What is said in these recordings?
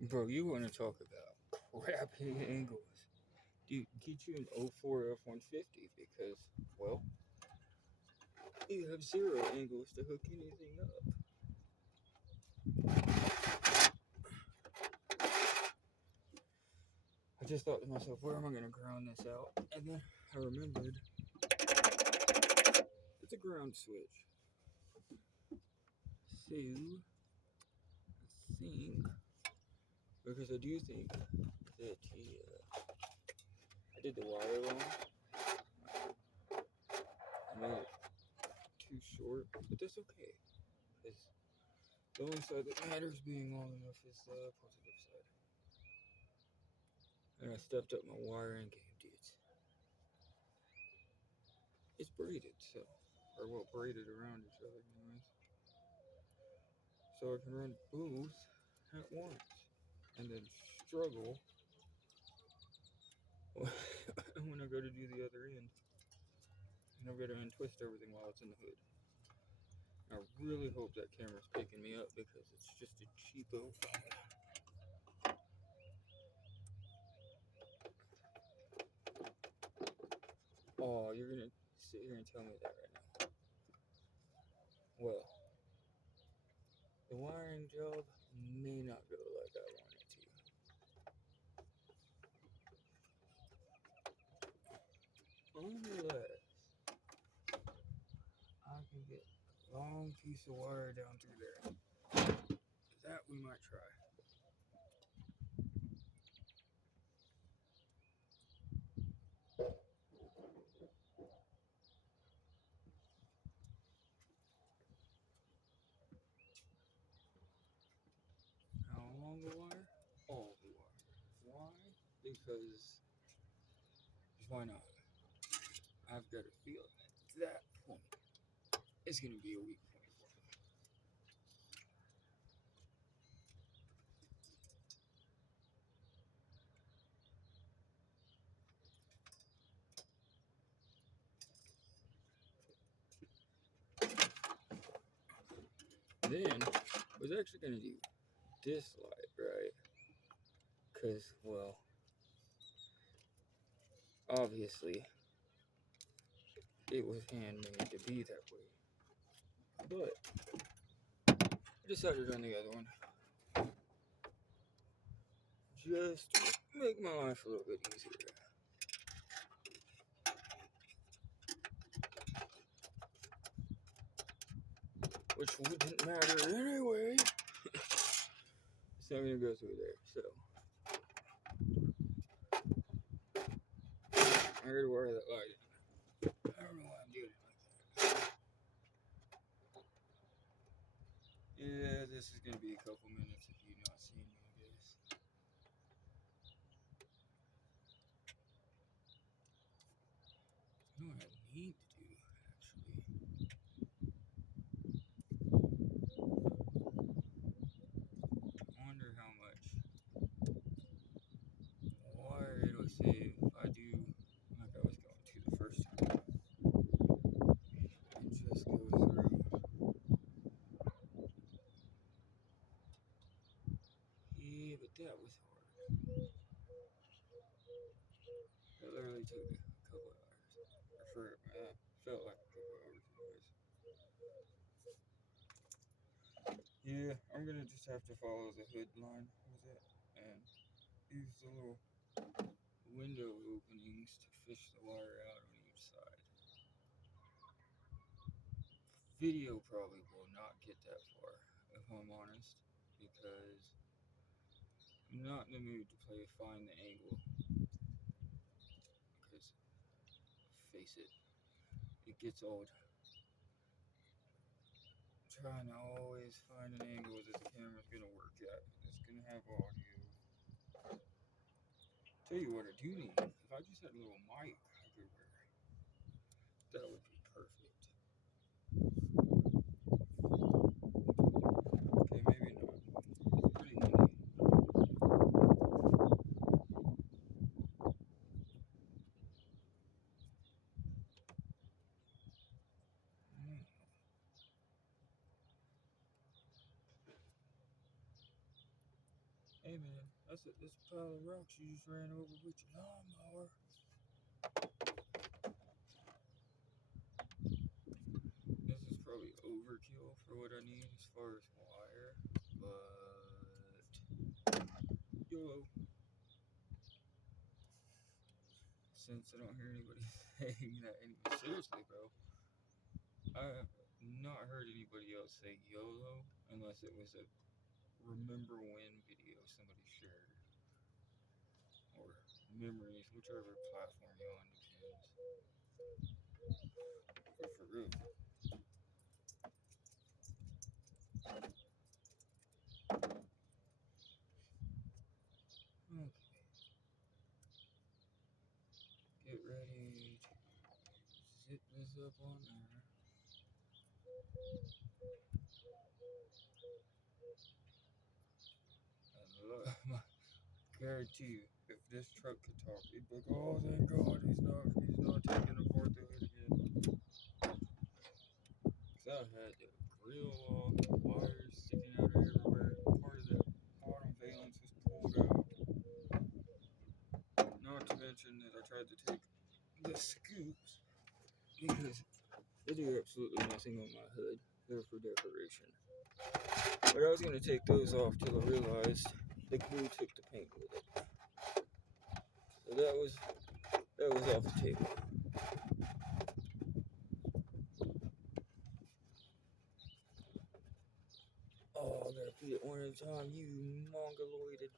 Bro, you want to talk about crappy angles. Dude, get you an 04 F-150 because, well, you have zero angles to hook anything up. I just thought to myself, where am I going to ground this out? And then I remembered it's a ground switch. So, I think, because I do think that I did the wire wrong. I made it too short, but that's okay. Because the only side that matters being long enough is the positive side. And I stepped up my wiring game, dudes. It's braided, so, or well, braided around each other, anyways. So I can run both at once, and then struggle when I go to do the other end. And I've got to untwist everything while it's in the hood. I really hope that camera's picking me up because it's just a cheapo phone. Oh, you're gonna sit here and tell me that right now. Well, the wiring job may not go like I want it to. Unless I can get a long piece of wire down through there. That we might try. How long the wire? All the wire. Why? Because why not? I've got a feeling at that point it's gonna be a weak point for me. Then I was actually gonna do this light, right? Cause well, obviously it was handmade to be that way. But I decided on the other one. Just to make my life a little bit easier. Which wouldn't matter anyway. So I'm gonna go through there. So I gotta wire that light in. I don't know why I'm doing it like that. Yeah, this is gonna be a couple minutes of you not seeing me, I guess. You know what I need to do, actually? I wonder how much wire it'll save if I do like I was going to the first time. And just go through. Yeah, but that was hard. It literally took a couple hours. Or felt like a couple hours, anyways. Yeah, I'm gonna just have to follow the hood line with it and use the little window openings to fish the wire out on each side. Video probably will not get that far, if I'm honest, because I'm not in the mood to find the angle. Because, face it, it gets old. Trying to always find an angle that the camera's gonna work at, and it's gonna have audio. Tell you what I do need. If I just had a little mic I could wear, that would be perfect. Okay, maybe not. It's pretty windy. Mm. Hey man, that's a pile of rocks you just ran over with your lawnmower. This is probably overkill for what I need as far as wire, but YOLO. Since I don't hear anybody saying that anymore. Seriously, bro. I have not heard anybody else say YOLO unless it was a remember when video somebody shared. Or memories, whichever platform you're on depends. But for real. Okay. Get ready to zip this up on there. And I guarantee you, if this truck could talk, it'd be like, oh, thank God he's not taking apart the hood again. Cause I had the grill off, wires sticking out everywhere. Part of the bottom valence was pulled out. Not to mention that I tried to take the scoops because they do absolutely nothing on my hood. They're for decoration. But I was gonna take those off till I realized the glue took the paint with it. So that was off the table. Oh, I gotta feed it one at a time, you mongoloided.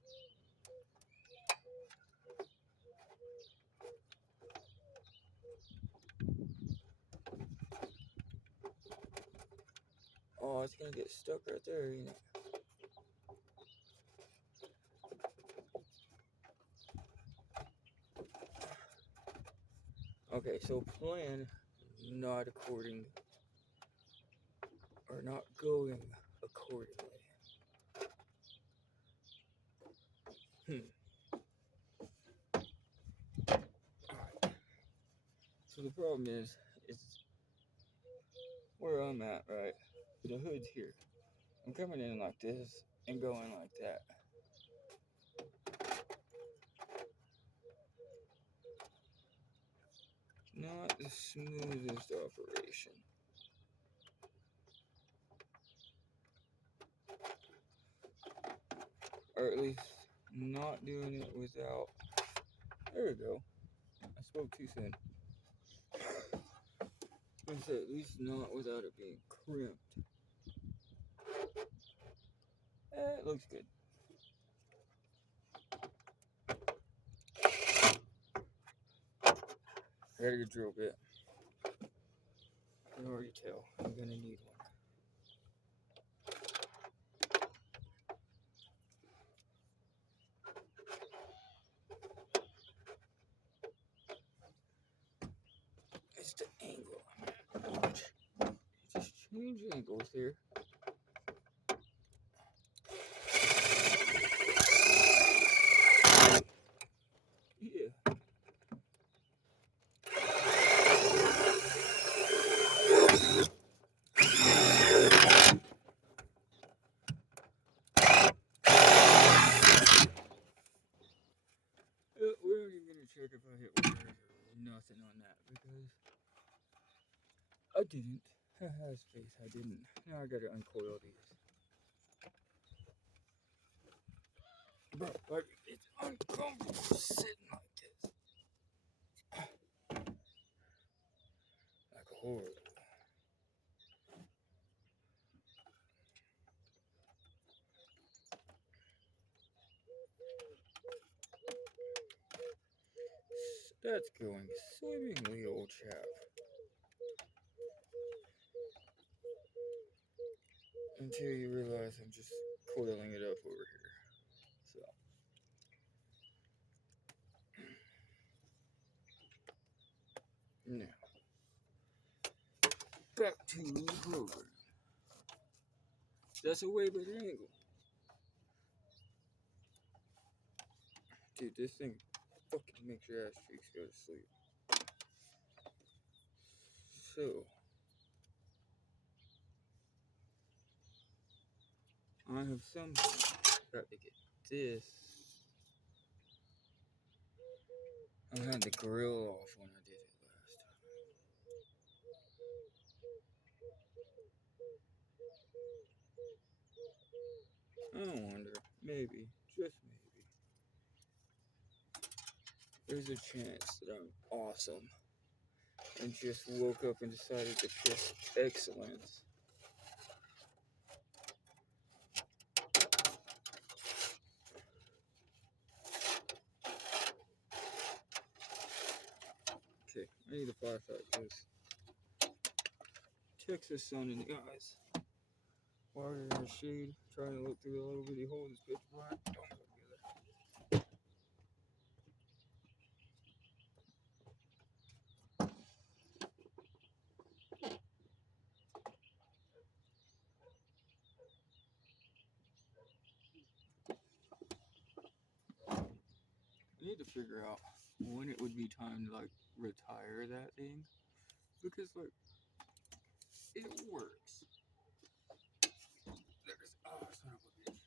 Oh, it's gonna get stuck right there, you know. Okay, so plan not according or not going accordingly. Alright. So the problem is where I'm at, right? The hood's here. I'm coming in like this and going like that. Not the smoothest operation. Or at least not doing it without. There we go. I spoke too soon. I said at least not without it being crimped. It looks good. I gotta get a drill bit. I can already tell I'm gonna need one. It's the angle. Just change angles here. Yeah. We're not even gonna check if I hit wires or nothing on that because I didn't. Space, I didn't. Now I gotta uncoil these. Bro, like, it's uncomfortable sitting like this. Like horrible. That's going swimmingly, old chap. Until you realize I'm just coiling it up over here. So. Now. Back to the program. That's a way better angle. Dude, this thing fucking makes your ass cheeks go to sleep. So. I have somehow got to get this. I had the grill off when I did it last time. I wonder, maybe, just maybe, there's a chance that I'm awesome and just woke up and decided to piss excellence. Okay, I need a flashlight because Texas sun in the eyes. While you're in the shade, trying to look through a little bitty hole in this pitch black. Don't go together. I need to figure out when it would be time to like retire that thing because like it works. There's son of a bitch.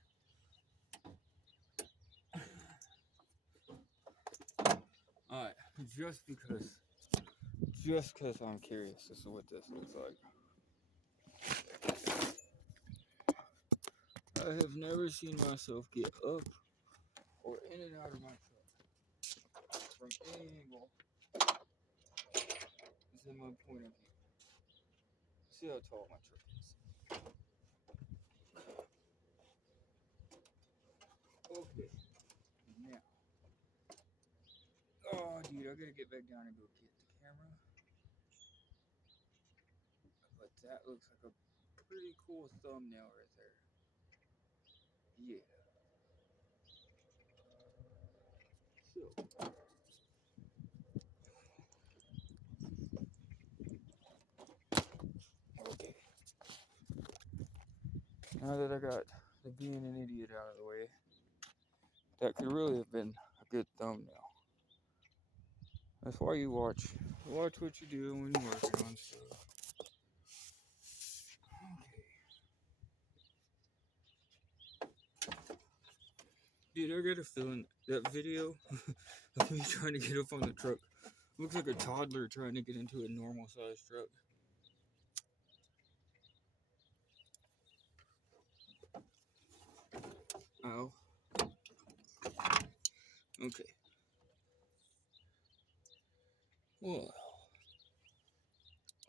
Alright, just because I'm curious as to what this looks like. I have never seen myself get up or in and out of my truck from any angle. This is my point of view. See how tall my truck is. Okay. Now. Oh, dude, I gotta get back down and go get the camera. But that looks like a pretty cool thumbnail right there. Yeah. So. Okay. Now that I got the being an idiot out of the way, that could really have been a good thumbnail. That's why you watch what you do when you're working on stuff. Okay. Dude, I got a feeling that video of me trying to get up on the truck looks like a toddler trying to get into a normal sized truck. Ow. Okay. Well,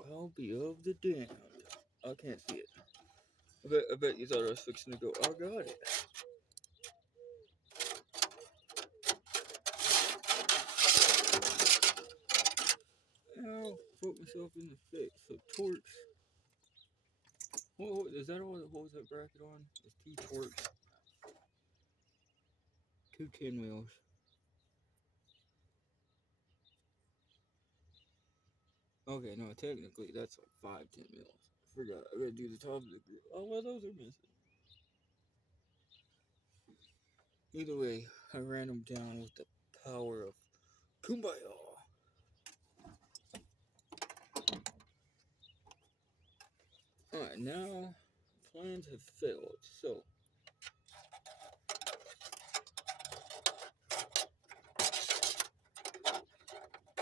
I'll be of the damned. I can't see it. I bet you thought I was fixing to go. I got it. Ow. Put myself in the face. So, torques. What is that all that holds that bracket on? It's 2 torques. 2 10 wheels. Okay, no, technically that's like 5 10 wheels. I forgot. I gotta do the top of the grill. Oh, well, those are missing. Either way, I ran them down with the power of Kumbaya. Alright, now plans have failed, so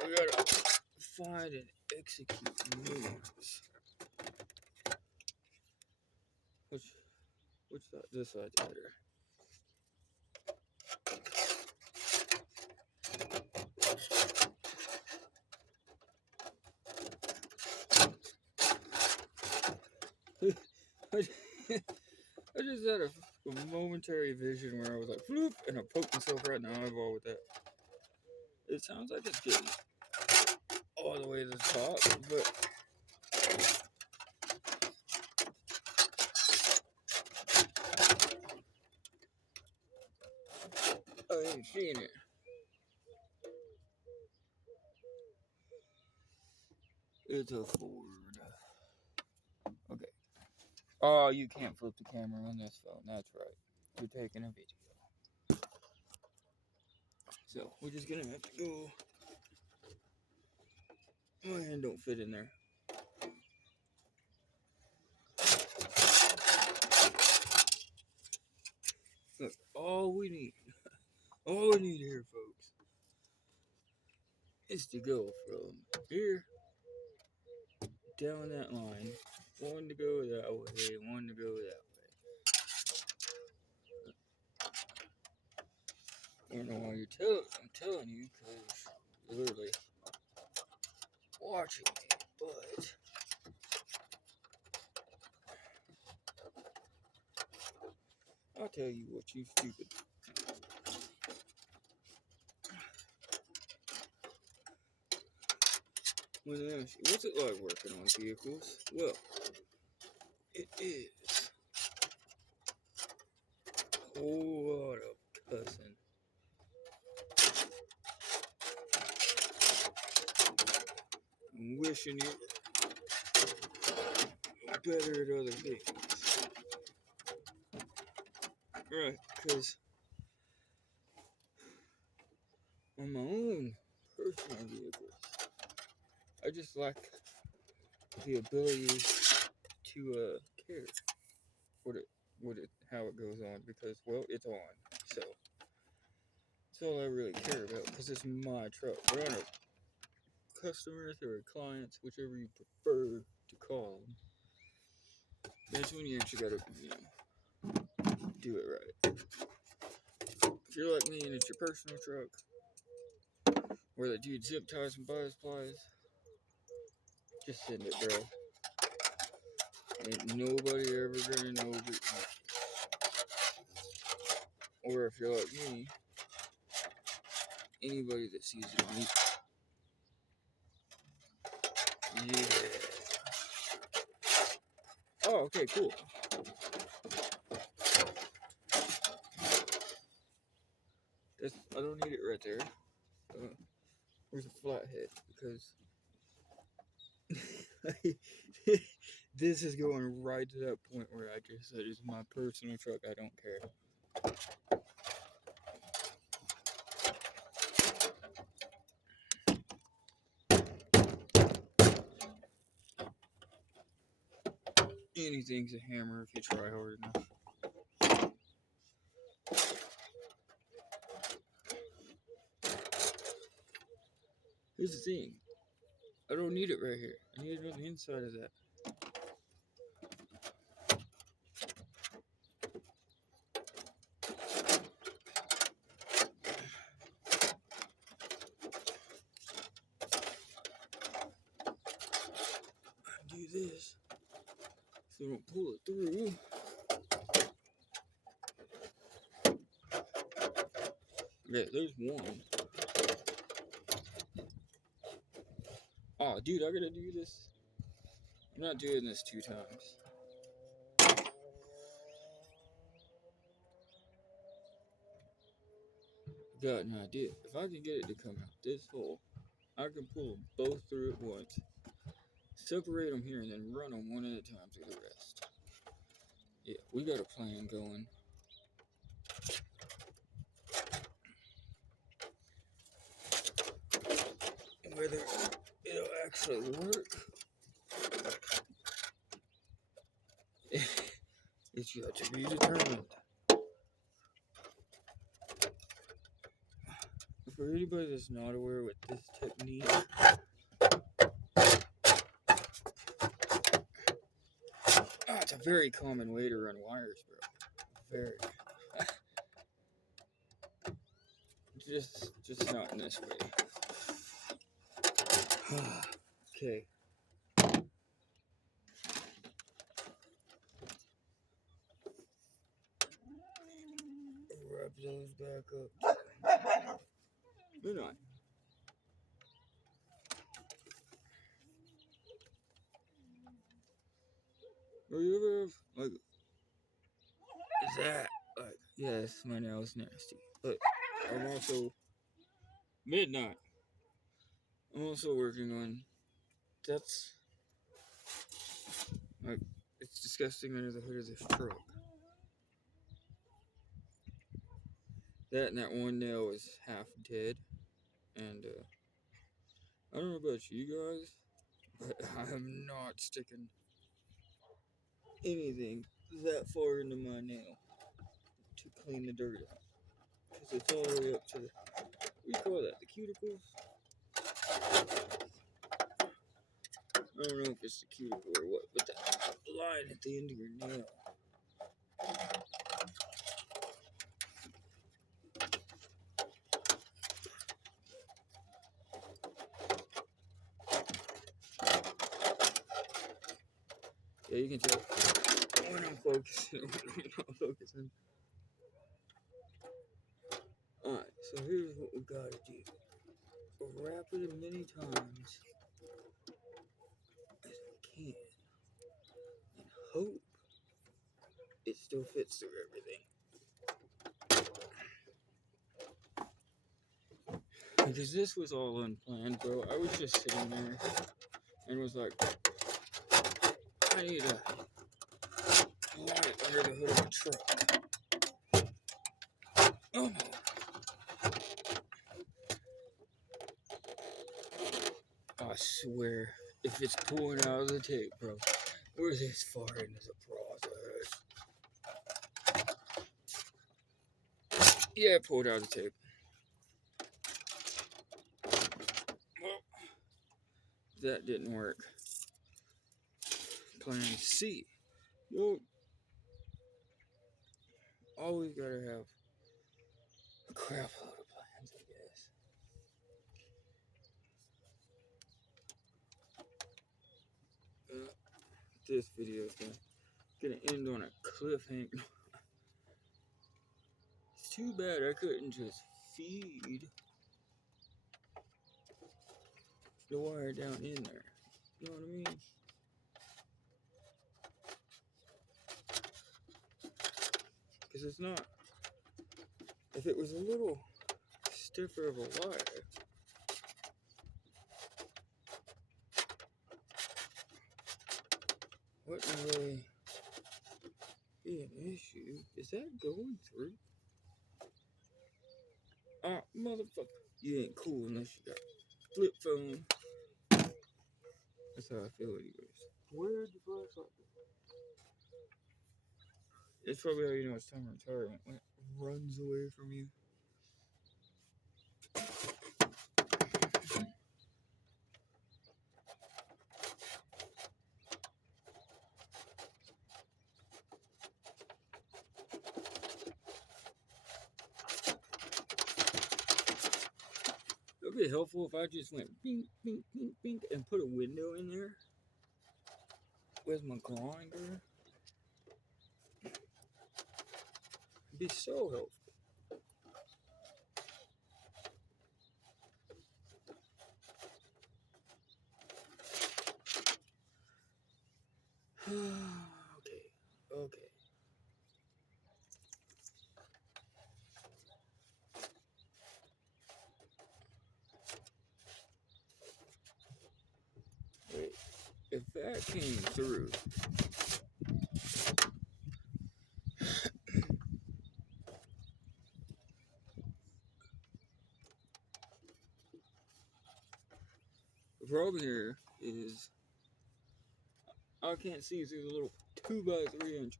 we gotta find and execute moves. Which side? This side's better. I just had a momentary vision where I was like, floop, and I poked myself right in the eyeball with that. It sounds like it's getting all the way to the top, but I ain't seeing it. It's a Ford. Okay. Oh, you can't flip the camera on this phone. That's right. You're taking a video. So, we're just gonna have to go. My hand don't fit in there. Look, all we need, all we need here, folks, is to go from here down that line. One to go that way, one to go that way. I don't know why I'm telling you, because you're literally watching me, but I'll tell you what, you stupid. When I ask you, what's it like working on vehicles? Well, it is a whole lot of cussing. And wishing you were better at other things. Right, because on my own personal vehicles, I just lack the ability to care how it goes on, because, well, it's on. So that's all I really care about, because it's my truck. We're on a customers or clients, whichever you prefer to call them. That's when you actually gotta, do it right. If you're like me and it's your personal truck, where the dude zip ties and buys supplies, just send it, bro. Ain't nobody ever gonna know but you. Or if you're like me, anybody that sees it on you. Yeah. Oh, okay, cool. I don't need it right there. Where's a flathead? Because this is going right to that point where I just said it's my personal truck. I don't care. Anything's a hammer if you try hard enough. Here's the thing. I don't need it right here. I need it on the inside of that. Do this so I don't pull it through. Yeah, there's one. Oh, dude, I gotta do this. I'm not doing this 2 times. Got an idea. If I can get it to come out this hole, I can pull them both through at once, separate them here, and then run them one at a time through the rest. Yeah, we got a plan going. Whether it'll actually work, it's yet to be determined. For anybody that's not aware with this technique, it's a very common way to run wires, bro. Very. just not in this way. Okay. Wrap those back up. They're not. Or you ever have, like, is that, like, yes, my nail's nasty. But I'm also, midnight. I'm also working on, that's, like, it's disgusting under the hood of this truck. That one nail is half dead. And, I don't know about you guys, but I'm not sticking anything that far into my nail to clean the dirt out. Because it's all the way up to the, what do you call that, the cuticles? I don't know if it's the cuticle or what, but that line at the end of your nail. Yeah, you can tell when I'm focusing and when I'm not focusing. Alright, so here's what we gotta do. Wrap it as many times as we can and hope it still fits through everything. Because this was all unplanned, bro. I was just sitting there and was like, I need a light under the hood of a truck. Oh no. I swear, if it's pulling out of the tape, bro, we're this far into the process. Yeah, it pulled out of the tape. Well, that didn't work. Plan C. Well, always gotta have a crap load of plans, I guess. This video is gonna end on a cliffhanger. It's too bad I couldn't just feed the wire down in there. You know what I mean? Because it's not. If it was a little stiffer of a wire, wouldn't really be an issue. Is that going through? Ah, motherfucker. You ain't cool unless you got a flip phone. That's how I feel anyways. Where'd the flashlight go? It's probably how you know it's time to retire when it runs away from you. It would be helpful if I just went bink, bink, bink, bink and put a window in there with my grinder. It'd be so helpful. Okay. Wait, if that came through, the problem here is I can't see through the little 2x3-inch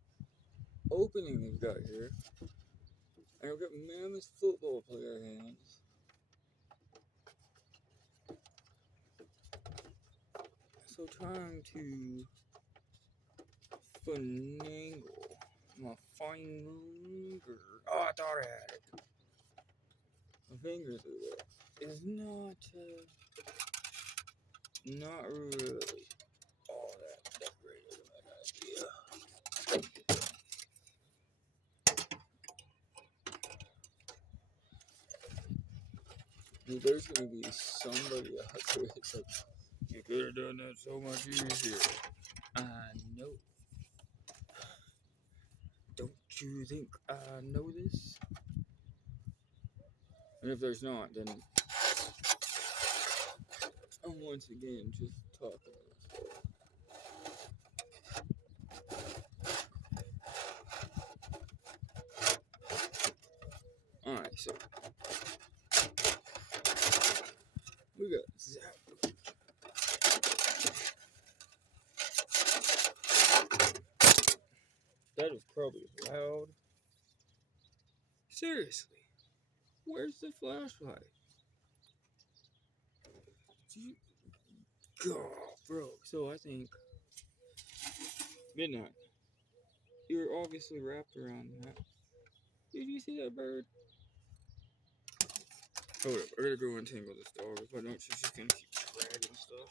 opening they've got here. And I've got mammoth football player hands. So trying to finagle my finger. Oh, I thought I had it. My fingers through there is not really all that great of an idea. Dude, there's gonna be somebody out there that's like, you could have done that so much easier. I know. Don't you think I know this? And if there's not, then I'm once again just talking to myself. Alright, so we got Zach. That is probably loud. Seriously, where's the flashlight? God, bro. So I think midnight. You're obviously wrapped around that. Did you see that bird? Hold up, I gotta go untangle this dog. If I don't, she's just gonna keep dragging stuff.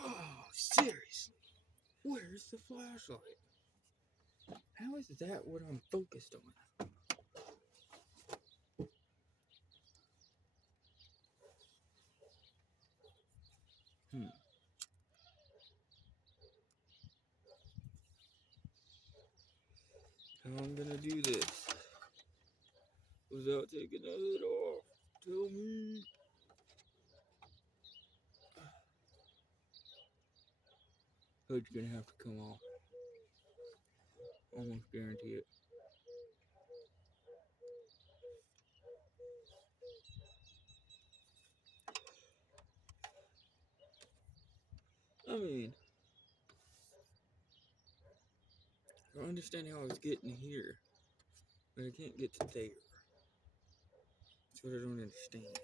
Oh, seriously. Where's the flashlight? How is that what I'm focused on? How I'm gonna do this without taking a hood off? Tell me. Hood's gonna have to come off. Almost guarantee it. I mean, I don't understand how it's getting here, but I can't get to there. That's what I don't understand.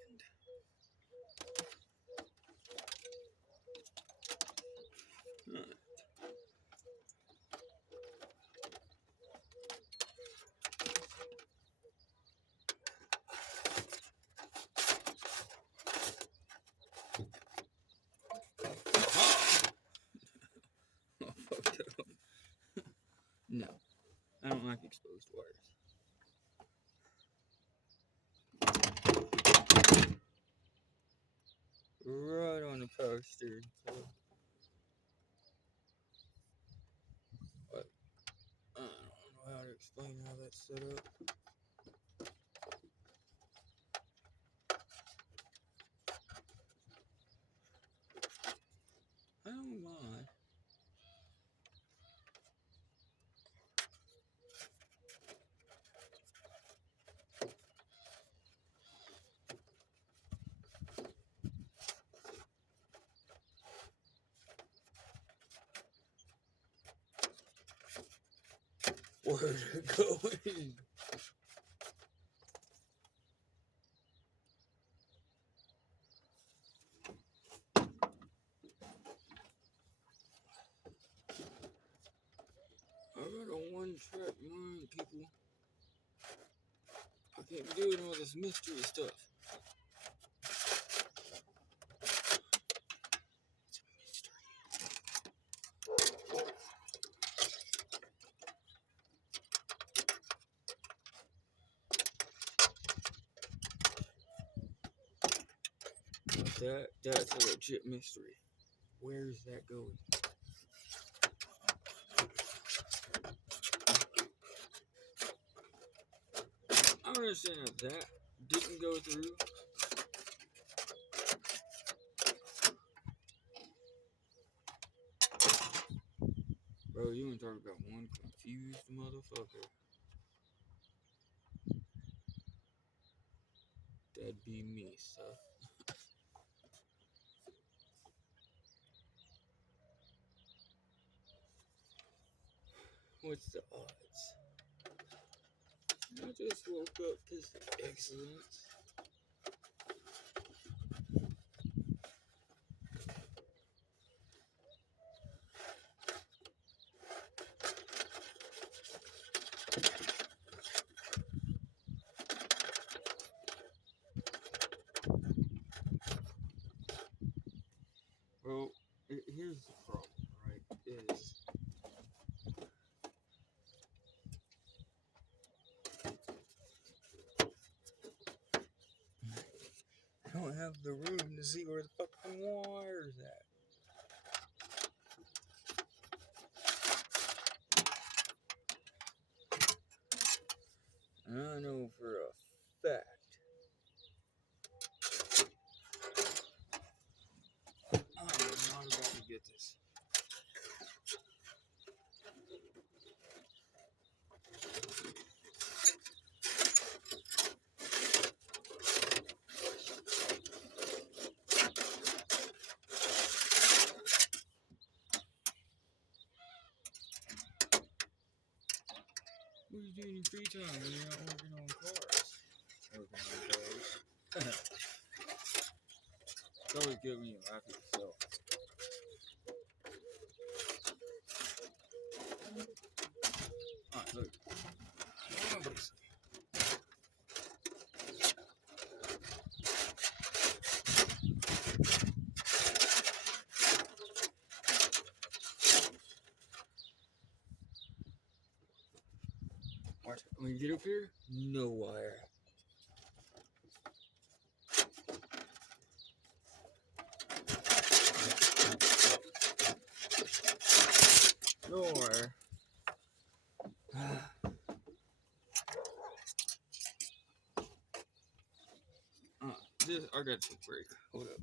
I fucked it up. No, I don't like exposed wires. Right on the power steering. But I don't know how to explain how that's set up. I don't mind. Where's it going? I got a one-track mind, people. I can't be doing all this mystery stuff. It's a mystery. That's a legit mystery. Where's that going? I don't understand how that didn't go through. Bro, you wanna talk about one confused motherfucker. That'd be me, sir. What's the odds? I just woke up because of excellence. Well, here's the problem, right? Is I don't have the room to see where the fucking wire's at. And I know for a fact I am not about to get this. need free time when you're not working on cars. Working on cars. It's always good when you laugh at yourself. Alright, look. Nobody's. Watch, when you get up here, no wire. No wire. Just, I gotta take a break. Hold up.